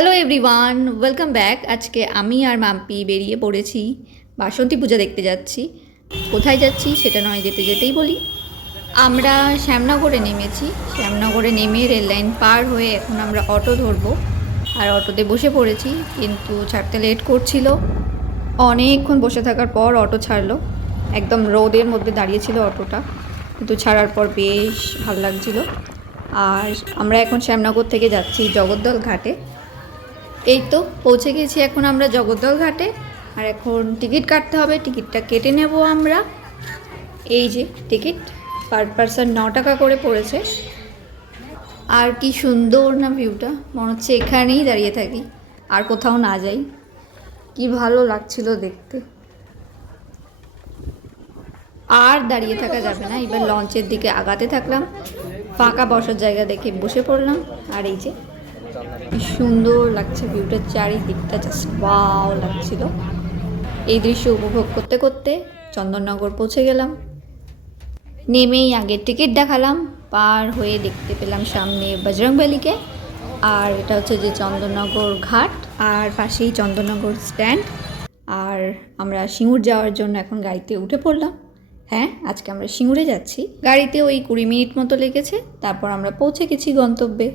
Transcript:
Hello everyone, welcome back. আজকে আমি আর মাম্পি বেরিয়ে পড়েছি, বাসন্তী পূজা দেখতে যাচ্ছি। কোথায় যাচ্ছি সেটা নয়, যেতে যেতেই বলি। আমরা শ্যামনগরে নেমেছি। শ্যামনগরে নেমে রেল লাইন পার হয়ে এখন আমরা অটো ধরবো, আর অটোতে বসে পড়েছি, কিন্তু ছাড়তে লেট করছিল। অনেকক্ষণ বসে থাকার পর অটো ছাড়লো। একদম রোদের মধ্যে দাঁড়িয়েছিল অটোটা, কিন্তু ছাড়ার পর বেশ ভালো লাগছিলো। আর আমরা এখন শ্যামনগর থেকে যাচ্ছি জগদ্দল ঘাটে। এই তো পৌঁছে গেছি এখন আমরা জগদ্দল ঘাটে। আর এখন টিকিট কাটতে হবে, টিকিটটা কেটে নেব আমরা। এই যে টিকিট, পার পারসন 9 টাকা করে পড়েছে। আর কি সুন্দর না ভিউটা, মনে হচ্ছে এখানেই দাঁড়িয়ে থাকি আর কোথাও না যাই। কি ভালো লাগছিল দেখতে। আর দাঁড়িয়ে থাকা যাবে না, এবার লঞ্চের দিকে আগাতে থাকলাম। ফাঁকা বসার জায়গা দেখে বসে পড়লাম। আর এই যে কি সুন্দর লাগছে ভিউটা, চারিদিকটা জাস্ট ওয়াও লাগছিল। এই দৃশ্য উপভোগ করতে করতে চন্দননগর পৌঁছে গেলাম। নেমেই আগে টিকিট দেখালাম, পার হয়ে দেখতে পেলাম সামনে বজরংবলীকে। আর এটা হচ্ছে যে চন্দননগর ঘাট, আর পাশেই চন্দননগর স্ট্যান্ড। আর আমরা সিঙ্গুর যাওয়ার জন্য এখন গাড়িতে উঠে পড়লাম। হ্যাঁ, আজকে আমরা সিঙ্গুরে যাচ্ছি। গাড়িতে ওই 20 মিনিট মতো লেগেছে, তারপর আমরা পৌঁছে গেছি গন্তব্যে।